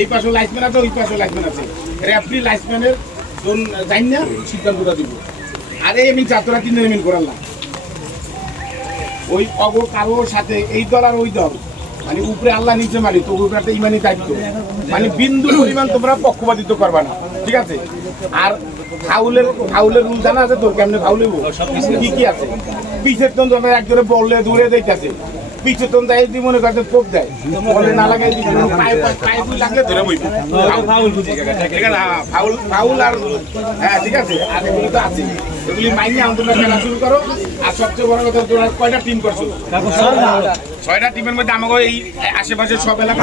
এই পাশে লাইসম্যান আছে, ওই পাশে লাইসম্যান আছে। রেফারি লাইসম্যানের জোন জানি না সিদ্ধান্তটা দিব। আরে আমি ছাত্ররা 3 দিন মিল করালাম ওই কারোর সাথে এই দল আর ওই দল মানে উপরে আল্লাহ নিচে মানি, তো উপরে একটা ইমানি দায়িত্ব, মানে বিন্দু পরিমাণ তোমরা পক্ষপাতিত্ব করবা না, ঠিক আছে? আর ফাউলের রুল জানা আছে তোর, কেমনে ফাউল হইব, কি কি আছে? পিছের তন তোমরা একজনে বললে দূরে যাইতেছে, পিছের তন যাই দি মনে করতে পোক দেয়, বলে না লাগাই দি পায়ে বুই লাগলে ধরে বইব ফাউল, ঠিক আছে? ফাউল আর হ্যাঁ ঠিক আছে, আর এগুলো তো আছে, এগুলি মাইনে তোমরা খেলা শুরু করো। আর সবচেয়ে বড় কথা, তোমরা কয়টা টিম করছো? 6টা টিমের মধ্যে আমাকে এই আশেপাশে সব এলাকা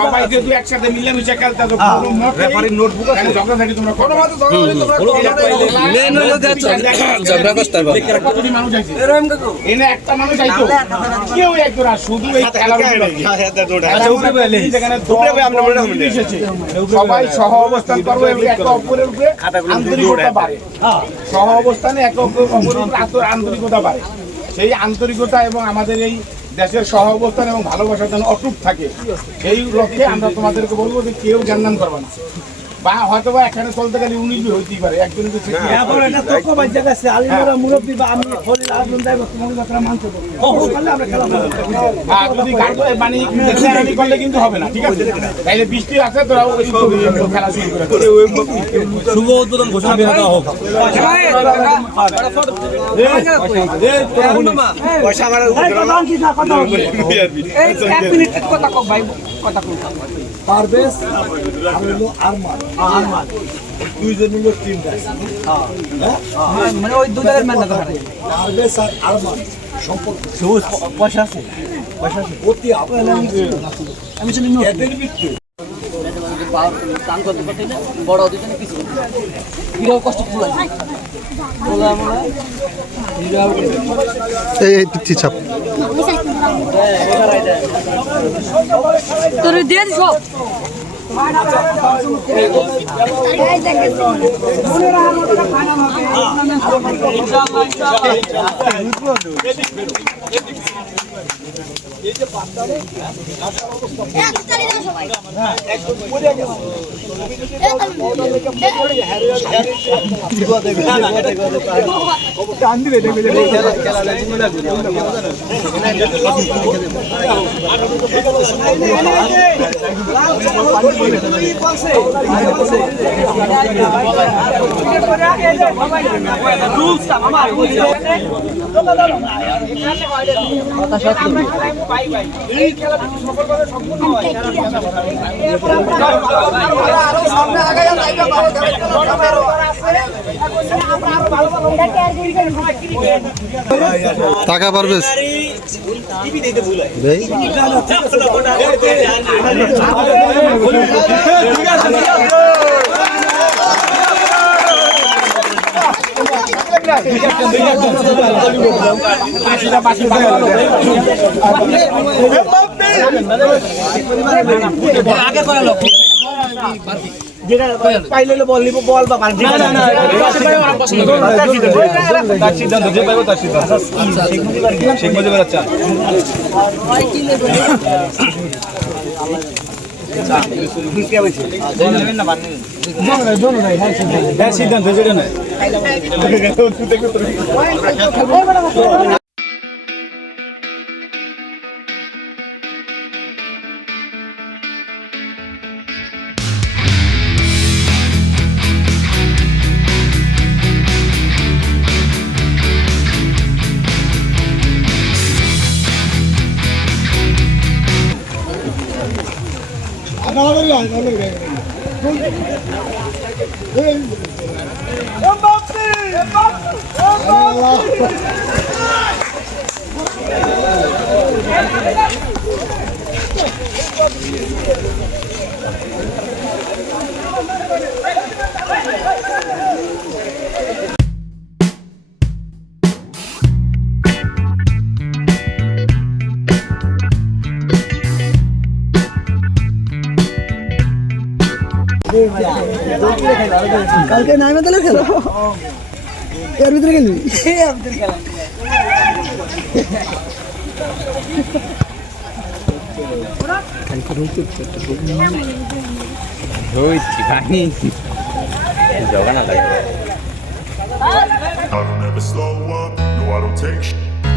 সবাই যেহেতু একসাথে মিলেমিশে খেলতে নোটবুক ঝগড়া থাকি তোমরা মানুষ আছে এনে একটা মানুষ আইতো কেউ একজোড়া শুধু এই খেলার সবাই সহ অবস্থান করবো, একে অপরের উপরে আন্তরিকতা বাড়ে, সহ অবস্থানে একে অপরের উপরে আন্তরিকতা বাড়ে। সেই আন্তরিকতা এবং আমাদের এই দেশের সহ অবস্থান এবং ভালোবাসার জন্য অটুট থাকে, সেই লক্ষ্যে আমরা তোমাদেরকে বলবো যে কেউ জ্ঞান করবে না, বা হয়তো বা এখানে চলতে গেলে 19 হইতেই পারে, একজন যদি করলে কিন্তু হবে না, ঠিক আছে? তাইলে বৃষ্টি আছে, তোরা খেলা শুরু করে শুভ উদ্বোধন ঘোষণা করা হোক। পারভেজ আর হলো আরমান, দুইজন মিলে টিম আছে, মানে ওই দুই দলের ম্যাচ না করে পারভেজ আর আরমান সম্পর্ক পয়সা আছে অতি আমি শুনি এদের ভিতরে বড় দুজনে কিছু বিরাট কষ্ট ফুলাইছে এই পিচ্ছি ছাপ তোর দিয়ে দিস টাকা পারবে পাইলে বল নিব বল বা পানি তার সিদ্ধান্ত যে পাইব তার সিদ্ধান্ত শেখ মুজিবের আচ্ছা সিদ্ধান্ত যেটা নাই কালকে নাইমা দলের খেলা এর ভিতরে গেলি ধুইছি পানি জগা না লাগে I don't ever slow up, no I don't take sh**.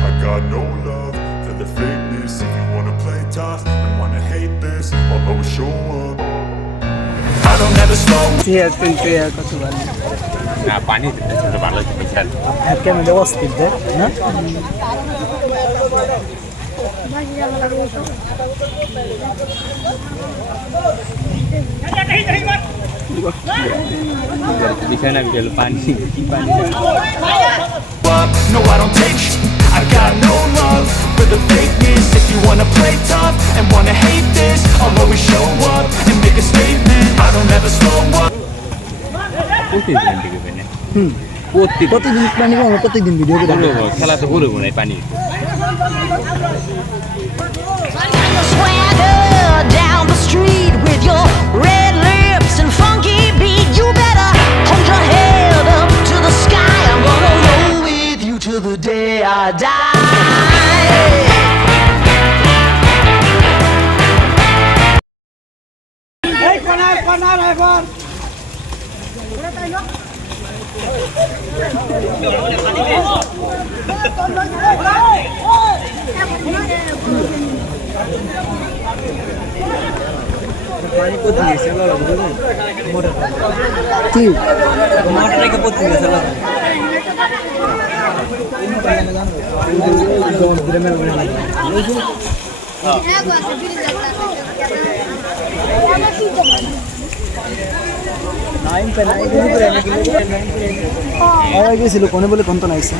I got no love for the fakeness. If you wanna play tough and wanna hate this, I'll always show up. I don't ever slow up. কত ভালো না পানি দিতে ভালো style কেমন অস্থির দেখ না বিষয় না বিকেল পানি কি পানি Up, no I don't take sh**. I got no love for the fakeness. If you wanna play tough and wanna hate this, I'll always show up and make a statement. I don't ever slow up. প্রতিদিন থেকে পেনে প্রতিদিন plan নিবো আমরা প্রত্যেকদিন video করে দেবো খেলা তো করবো না পানি Swagger down the street with your red lips and funky beat. You better hold your head up to the sky. I'm gonna roll with you till the day I die. কি গেছিল কোনে বলে কোন তো নাইছে